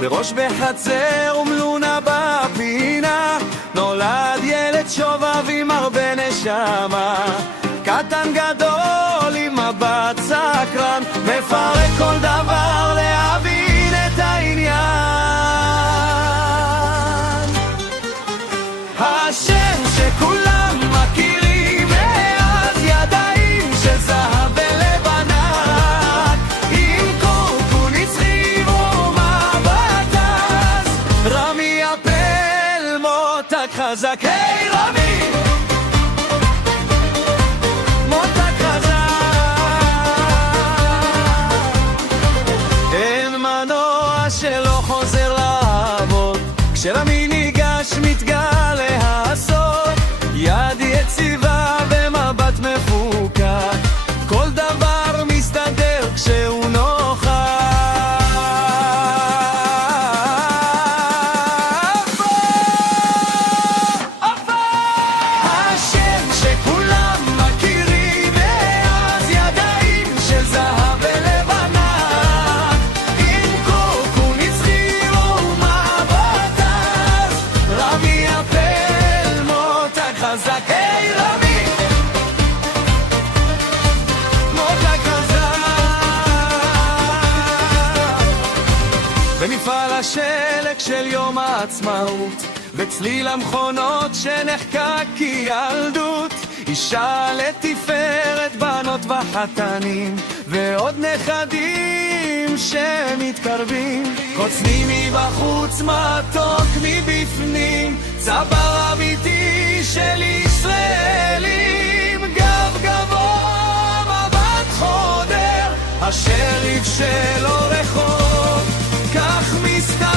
בראש בחצר ומלונה בפינה, נולד ילד שובב עם הרבה נשמה, קטן גדול עם מבט סקרן, מפרק כל דבר להבין את העניין. השם שכולם מכירים מאז, ידיים של זהב ולבנה, עם קורקו נצחי ומבט עז, רמי הפל מותק חזק, היי רמי מותק חזק, אין מנוע שלא חוזר לעבוד, כשרמי ניגש מתגלה הסוד, יד יציבה ומבט מפוקח, כל דבר מסתדר כשהוא נוכח. השם שכולם מכירים מאז, ידיים של זהב ולבנה, עם קורקו נצחי ומבט עז, רמי הפל מותק חזק, היי רמי מותק חזק. במפעל השלג של יום העצמאות, וצליל המכונות שנחקק כילדות, אישה לתפארת, בנות וחתנים ועוד נכדים שמתקרבים, קוצנים מבחוץ מתוק מבפנים, צבר אמיתי של ישראלים, גב גבוה מבט חודר, השריף שלו רחוב כך מסתבר.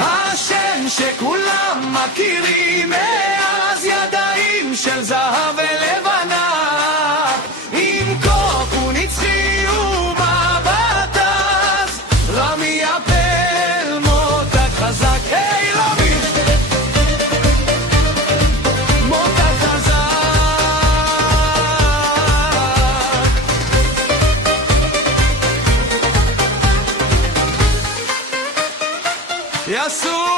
השם שכולם מכירים מאז, ידיים של זהב ולבנה, עם קורקו נצחי ומבט עז, רמי הפל מותק חזק, היי רמי מותק חזק. יסו